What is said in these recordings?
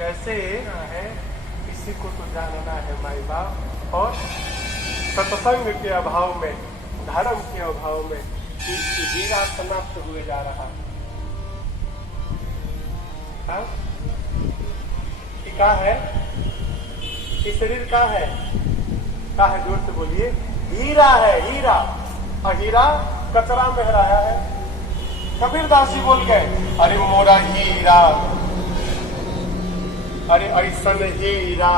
कैसे है किसी को तो जानना है माई बाप, और सत्संग के अभाव में, धर्म के अभाव में हीरा समाप्त हुए जा रहा है। क्या है? ये शरीर का है? जोर से बोलिए। हीरा है, हीरा। और हीरा कचरा में हराया है। कबीरदास जी बोल गए, अरे मोरा हीरा, अरे ऐसन हीरा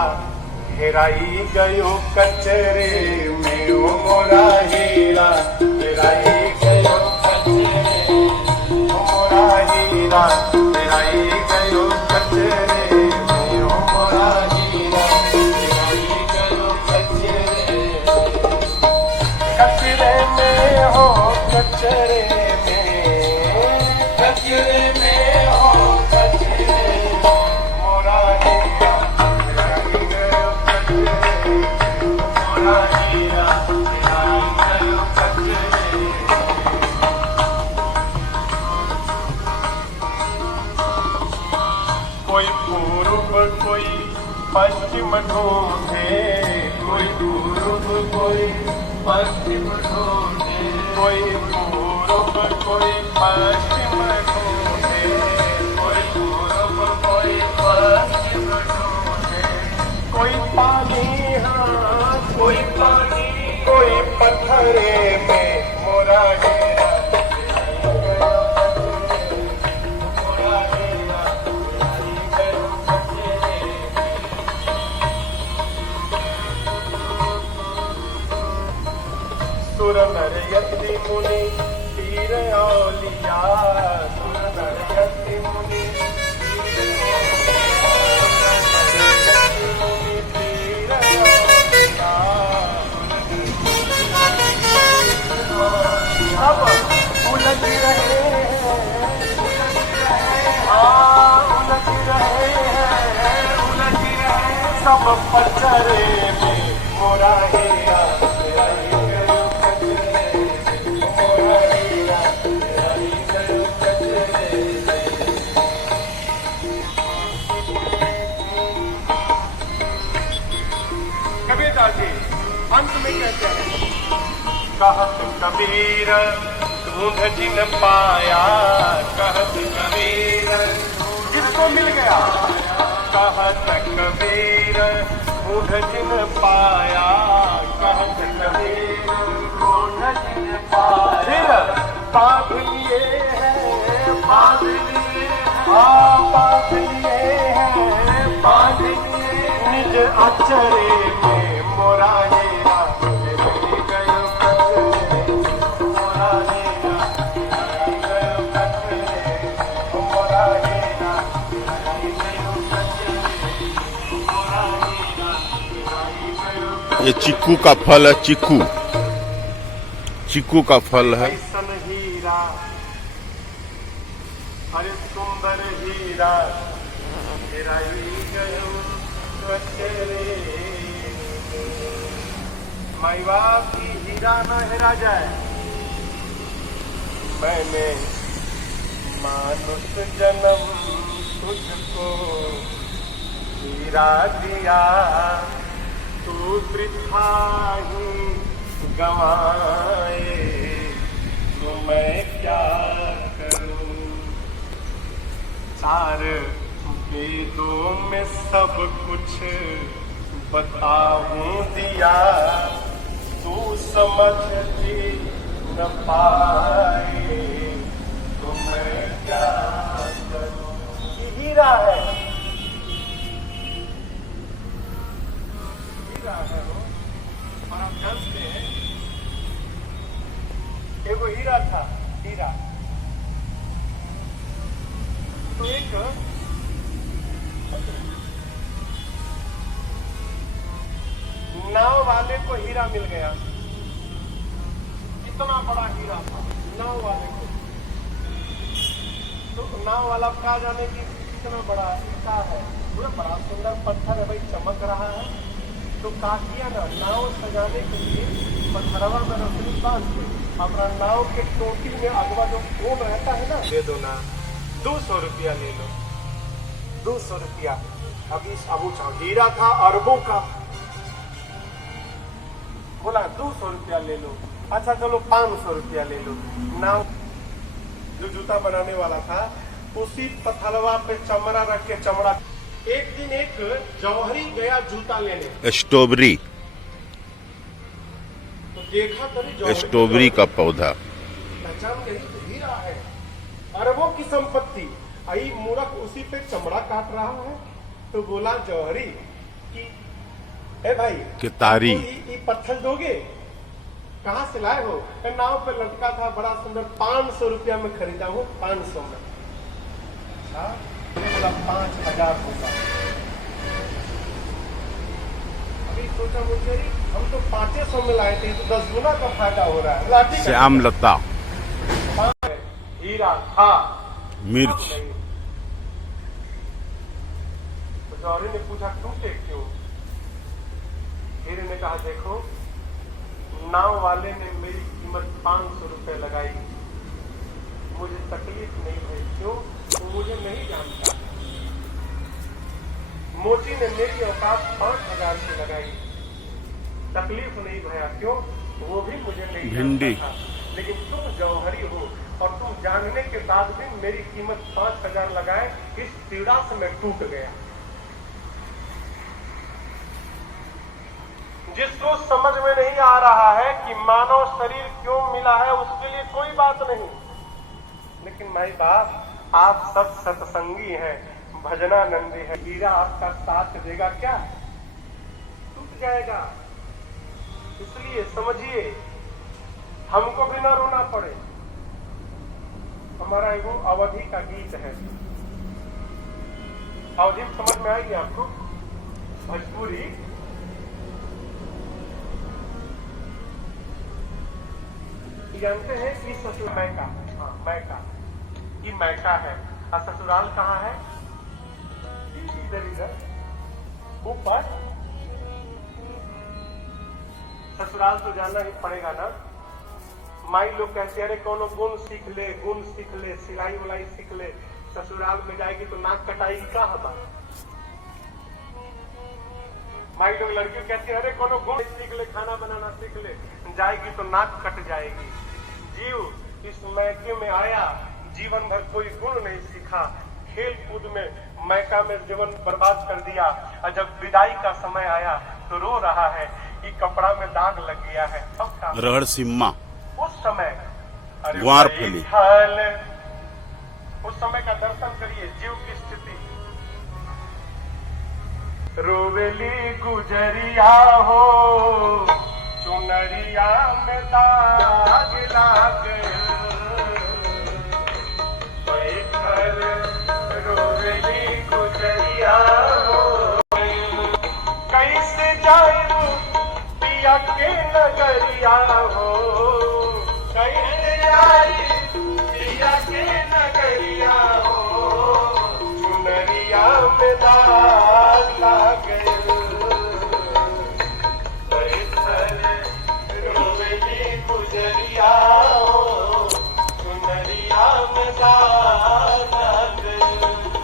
हेराई गयो कचरे में, ओ मोरा हीरा हेराई गयो कचरे, ओ मोरा हीरा हेराई गयो कचरे में, ओ मोरा हीरा हेराई गयो कचरे, कचरे में हो कचरे में, कचरे में हो कचरे, मोरा हीरा हेराई गयो कचरे, मोरा हीरा हेराई गयो कचरे। कोई पूर्व कोई पश्चिम ढूंढे, कोई पूर्व कोई पश्चिम ढूंढे, कोई पूर्व कोई पश्चिम ढूंढे, कोई पूर्व कोई पश्चिम ढूंढे, कोई पानी, हाँ कोई पानी, कोई पत्थरे में मोरा हीरा मोरा हीरा गयो कचरे। सुर नर यति मुनि पीर औलिया, सुर नर यति मुनि पीर औलिया, अब उलझ रहे हैं, उलझ रहे हैं, उलझ रहे सब पचरे में, मोरा हीरा हेराई गयो कचरे, मोरा हीरा हेराई गयो कचरे। कबीरदास जी अंत में कहते हैं, कहत कबीर ढूंढ जिन पाया, कहत कबीर जिसको मिल गया, कहत कबीर ढूंढ जिन पाया, कहत कबीर ढूंढ जिन पाया, बांध लिए हैं, बांध लिए, बांध लिए हैं, बांध लिए निज अचरे में, मोरा हीरा हेराई गयो कचरे, मोरा हीरा हेराई गयो कचरे, मोरा हीरा हेराई गयो कचरे, मोरा हीरा हेराई गयो कचरे। ये चीकू का फल है, चीकू, चीकू का फल है। ऐसन हीरा, अरे सुंदर हीरा हेराई गयो कचरे। माई बाप की हीरा न हेरा जाए। मैंने मानुष जन्म तुझको हीरा दिया, तू वृथा ही गंवाए, तो मैं क्या करूं। चार वेदों में सब कुछ बताऊं दिया, तू समझती न पाए, तो मैं क्या करूं। ये हीरा है, हीरा है वो। और आप जानते हैं एगो हीरा था, हीरा तो एक नाव वाले को हीरा मिल गया। कितना बड़ा हीरा था नाव वाले को। तो नाव वाला क्या जाने कि कितना बड़ा ईटा है, पूरा बड़ा सुंदर पत्थर है भाई, चमक रहा है। तो क्या किया ना, नाव सजाने के लिए पत्थरवा में रस्सी बांध के अपना नाव के टोटी में अगवा जो फोम रहता है ना, दे दो ना, 200 रुपया ले लो। 200 रुपया। अभी अब हीरा था अरबों का, बोला 200 रुपया ले लो। अच्छा चलो 500 रुपया ले लो ना। जो जूता बनाने वाला था उसी पथलवा पे चमड़ा रख के चमड़ा। एक दिन एक जौहरी गया जूता लेने, स्ट्रॉबेरी, तो देखा तभी स्ट्रॉबेरी का पौधा, पहचान गई तो हीरा है, अरबों की संपत्ति। आई मूर्ख उसी पे चमड़ा काट रहा है। तो बोला जौहरी कि ए भाई कितारी, ये पत्थर दोगे? कहाँ से लाए हो? नाव पे लटका था, बड़ा सुंदर, 500 रुपया में खरीदा हूँ, 500 में। अच्छा बोला 5000 होगा। अभी सोचा मुझे हम तो 500 में लाए थे, तो 10 गुना का फायदा हो रहा है। लाठी का श्यामलता, हीरा था, मिर्च, तो जौहरी ने पूछा टूटे क्यों? हीरे ने कहा देखो, नाव वाले ने मेरी कीमत 500 रुपए लगाई, मुझे तकलीफ नहीं हुई। क्यों? वो मुझे नहीं जानता। मोची ने मेरी औकात 5000 से लगाई, तकलीफ नहीं भया। क्यों? वो भी मुझे नहीं भिंडी, जानता था। लेकिन तुम जौहरी हो और तुम जानने के बाद भी मेरी कीमत 5000 लगाए, इस पीड़ा से मैं टूट गया। जिसको समझ में नहीं आ रहा है कि मानव शरीर क्यों मिला है, उसके लिए कोई बात नहीं। लेकिन माई बाप, आप सब सत्संगी हैं, भजनानंदी है, हीरा आपका साथ देगा क्या? टूट जाएगा। इसलिए समझिए, हमको भी ना रोना पड़े। हमारा एगो अवधि का गीत है, अवधि समझ में आएगी आपको? भोजपुरी जानते हैं कि ससुर मैका, हाँ मैका, ये मैका है। और ससुराल कहाँ है? इधर इधर ऊपर। ससुराल तो जाना ही पड़ेगा ना। माई लोग कहते अरे कोनो गुण सीख ले, गुण सीख ले, सिलाई उलाई सीख ले। ससुराल में जाएगी तो नाक कटाएगी क्या हवा? माई लोग लड़कियों कहती है अरे कोनो गुण सीख ले, खाना बनाना सीख ले, जाएगी तो नाक कट जाएगी। जीव इस मैके में आया, जीवन भर कोई गुण नहीं सीखा, खेल कूद में मैका में जीवन बर्बाद कर दिया। और जब विदाई का समय आया तो रो रहा है कि कपड़ा में दाग लग गया है। सब काम रहड़ सिम्मा, उस समय ग्वार फली, उस समय का दर्शन करिए, जीव की स्थिति। रोवेली गुजरिया हो, चुनरिया में दाग लाग, बैठल रोवेली गुजरिया हो। कैसे जाए पिया के नगरिया हो, कैसे जाए पिया के नगरिया हो, चुनरिया में दाग लाग,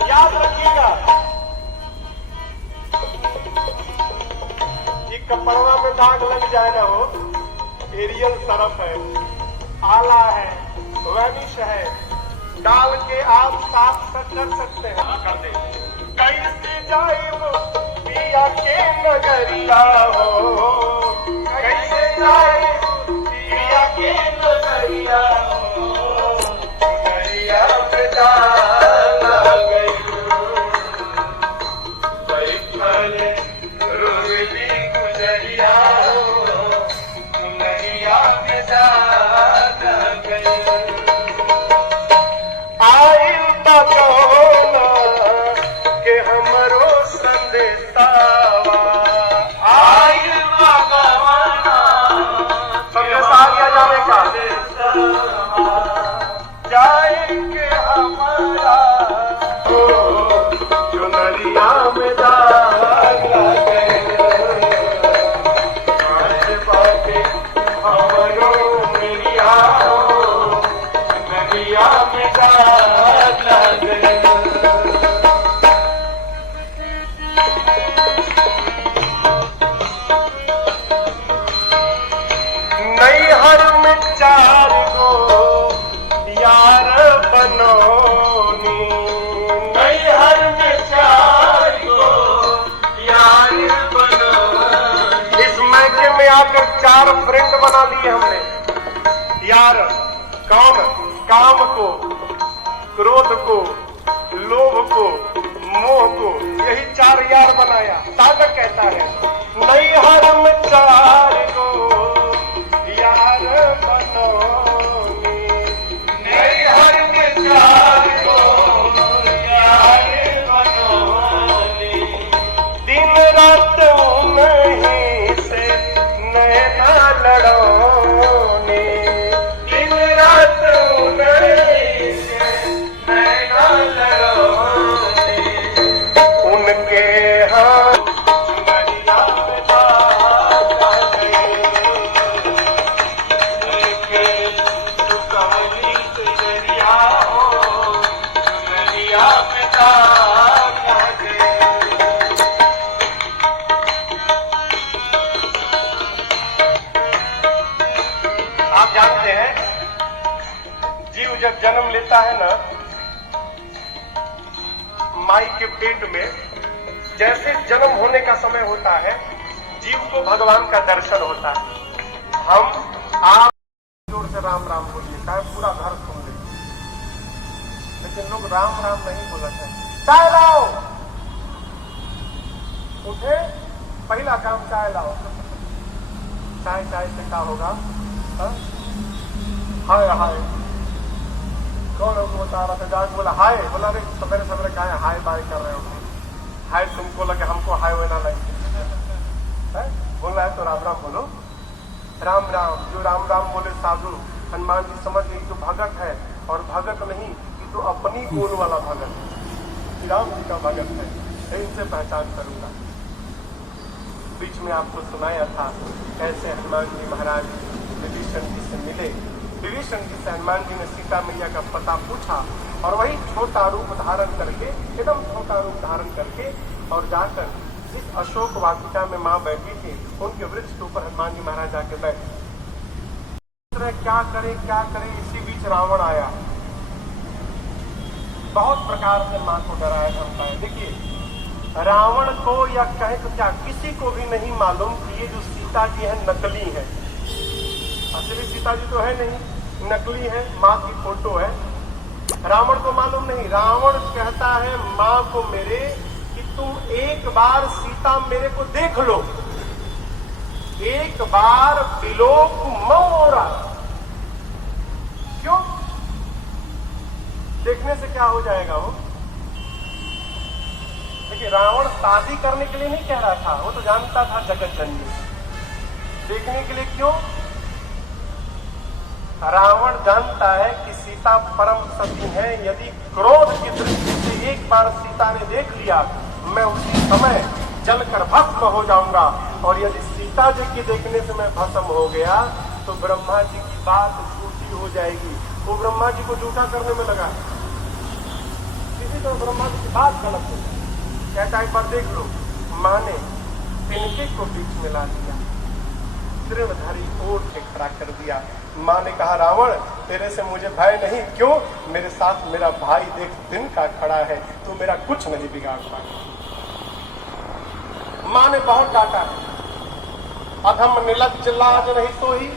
याद रखिएगा, ये कपड़वा में दाग लग जाए ना हो, एरियल सरफ है, आला है, वैनिश है, डाल के आप साफ कर सकते हैं। कर दे। कैसे जाए वो पिया के नगरिया हो, कैसे जाए पिया के नगरिया हो, नगरिया में दाग गई, बैठल रोवेली गुजरिया हो, नगरिया में दाग गई। आइल बगौना के हमरो संदेशावा, आइल बगौना संदेशा दिया जाने का, जाएंगे हमारा हो, चुनरिया में दाग लगे, बातें हमरो मेरिया हो, नदिया में दाग लगे। मिलाकर 4 फ्रेंड बना लिए हमने। यार कौन? काम को, क्रोध को, लोभ को, मोह को, यही 4 यार बनाया। साधक कहता है नहीं हर में 4 को यार बनोगे, नहीं हर में 4 को यार बनोगे, दिन रात नहीं से नैना लड़ोगे, दिन रात नहीं से नैना लड़ोगे, उनके हाथ चुनरिया में दागा गए, उनके सुकवनी चुनरिया हो, चुनरिया में दागा गए। आप जानते हैं जीव जब जन्म लेता है ना, माई के पेट में, जैसे जन्म होने का समय होता है, जीव को भगवान का दर्शन होता है। हम आप जोर से राम राम बोलिए, चाहे पूरा घर सुन ले, लेकिन लोग राम राम नहीं बोलते। चाय लाओ, उठे पहला काम चाय लाओ। चाय चाय से क्या होगा? हाय हाय, कौन हमको बता रहा था? जाके बोला हाय, बोला रे सवेरे सवेरे कहा है हाय बाय कर रहे हो? हाय तुमको लगे, हमको हाय होना लगे। बोला है तो राम राम बोलो, राम राम। जो राम राम बोले साधु हनुमान जी समझ गए तो भगत है, और भगत नहीं ये तो अपनी गोल वाला भगत है, राम जी का भगत है, इनसे पहचान करूंगा। बीच में आपको सुनाया था कैसे हनुमान जी महाराज विभीषण जी से मिले। विभीषण जी से हनुमान जी ने सीता मैया का पता पूछा, और वही छोटा रूप धारण करके, एकदम छोटा रूप धारण करके, और जाकर जिस अशोक वाटिका में माँ बैठी थी उनके वृक्ष के ऊपर हनुमान जी महाराज जाके बैठे। क्या करे, इसी बीच रावण आया, बहुत प्रकार से माँ को डराया धमकाया। देखिए रावण को या कहे तो क्या, किसी को भी नहीं मालूम कि ये जो सीता जी है नकली है, असली सीता जी तो है नहीं, नकली है, माँ की फोटो है। रावण को मालूम नहीं। रावण कहता है माँ को मेरे कि तुम एक बार सीता मेरे को देख लो, एक बार विलोक मोरा। क्यों? देखने से क्या हो जाएगा? वो देखिए रावण शादी करने के लिए नहीं कह रहा था, वो तो जानता था जगत जननी। देखने के लिए क्यों? रावण जानता है कि सीता परम सती है, यदि क्रोध की दृष्टि से एक बार सीता ने देख लिया, मैं उसी समय जलकर भस्म हो जाऊंगा, और यदि सीता जी की देखने से मैं भस्म हो गया तो ब्रह्मा जी की बात झूठी हो जाएगी। वो ब्रह्मा जी को झूठा करने में लगा, किसी तो ब्रह्मा जी की बात गलत हो, कहता एक बार देख लो। माँ ने तिनके को बीच में ला दिया, तृणधारी ओढ़ के खड़ा कर दिया। माँ ने कहा रावण तेरे से मुझे भय नहीं, क्यों? मेरे साथ मेरा भाई देख तिनका खड़ा है, तू मेरा कुछ नहीं बिगाड़ पाएगा। माँ ने बहुत डांटा, अधम निलज्ज लाज नहीं सोही,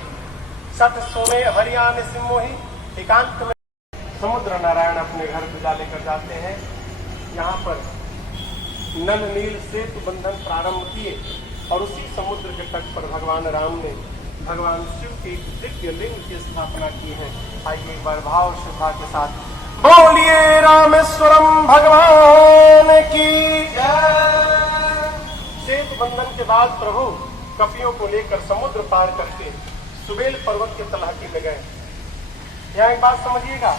सठ सोने हरियाण सिमोही। एकांत में समुद्र नारायण अपने घर विदा लेकर जाते हैं। यहाँ पर नल नील सेतु बंधन प्रारंभ किए, और उसी समुद्र के तट पर भगवान राम ने भगवान शिव के दिव्य लिंग की स्थापना की है। आइए एक बार भाव श्रद्धा के साथ बोलिए रामेश्वरम भगवान की जय। सेतु बंधन के बाद प्रभु कपियों को लेकर समुद्र पार करके सुबेल पर्वत के तलहटी में गए। यहाँ एक बात समझिएगा,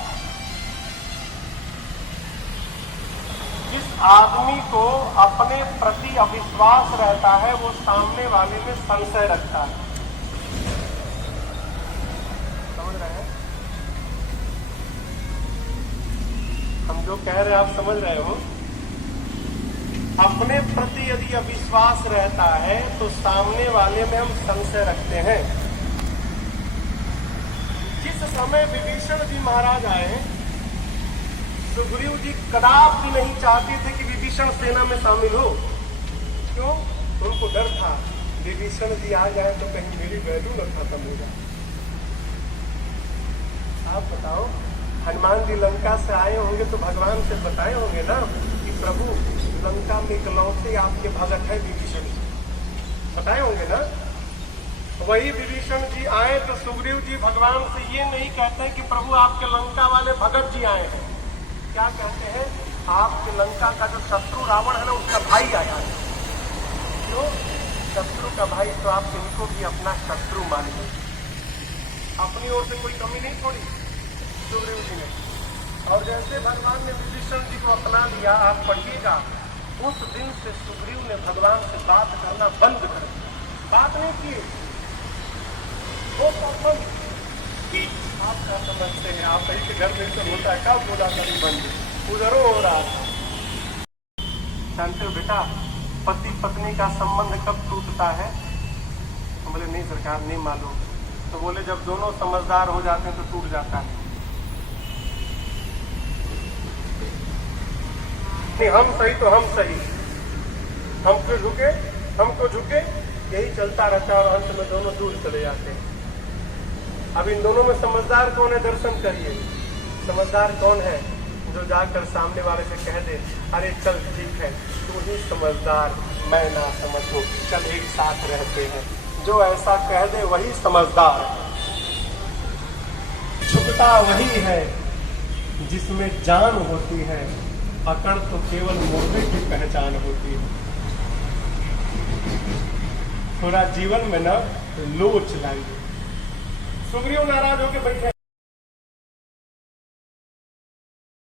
जिस आदमी को अपने प्रति अविश्वास रहता है वो सामने वाले में संशय रखता है। समझ रहे हैं? हम जो कह रहे हैं आप समझ रहे हो? अपने प्रति यदि अविश्वास रहता है तो सामने वाले में हम संशय रखते हैं। जिस समय विभीषण जी महाराज आए, सुग्रीव जी कदापि नहीं चाहते थे कि विभीषण सेना में शामिल हो। क्यों? उनको डर था विभीषण जी आ जाए तो कहीं मेरी वैल्यू न खत्म हो जाए। आप बताओ, हनुमान जी लंका से आए होंगे तो भगवान से बताए होंगे ना कि प्रभु लंका में इकलौते आपके भगत है विभीषण जी, बताए होंगे ना। वही विभीषण जी आए तो सुग्रीव जी भगवान से ये नहीं कहते कि प्रभु आपके लंका वाले भगत जी आए हैं, क्या कहते हैं, आपके लंका का जो शत्रु रावण है ना उसका भाई आया है। क्यों? शत्रु का भाई तो आप इनको भी अपना शत्रु मानिए। अपनी ओर से कोई कमी नहीं छोड़ी सुग्रीव जी ने। और जैसे भगवान ने विभीषण जी को अपना लिया, आप पढ़िएगा, उस दिन से सुग्रीव ने भगवान से बात करना बंद कर दिया, बात नहीं की। वो बंद, आप क्या समझते हैं, आप ही के घर में तो होता है, कब बोला कभी बंद, उधरों हो रहा था। जानते हो बेटा, पति पत्नी का संबंध कब टूटता है? हम बोले नहीं सरकार, नहीं मालूम। तो बोले जब दोनों समझदार हो जाते हैं तो टूट जाता है। नहीं, हम सही तो हम सही, हमको झुके, हमको झुके, यही चलता रहता है और अंत में दोनों दूर चले जाते हैं। अब इन दोनों में समझदार कौन है? दर्शन करिए, समझदार कौन है? जो जाकर सामने वाले से कह दे, अरे चल ठीक है, तू ही समझदार, मैं ना समझूं, चल एक साथ रहते हैं। जो ऐसा कह दे वही समझदार है। झुकता वही है जिसमें जान होती है, अकड़ तो केवल मुर्दे की पहचान होती है। थोड़ा जीवन में ना लोच लाइए। सुग्रीव नाराज होकर बैठे।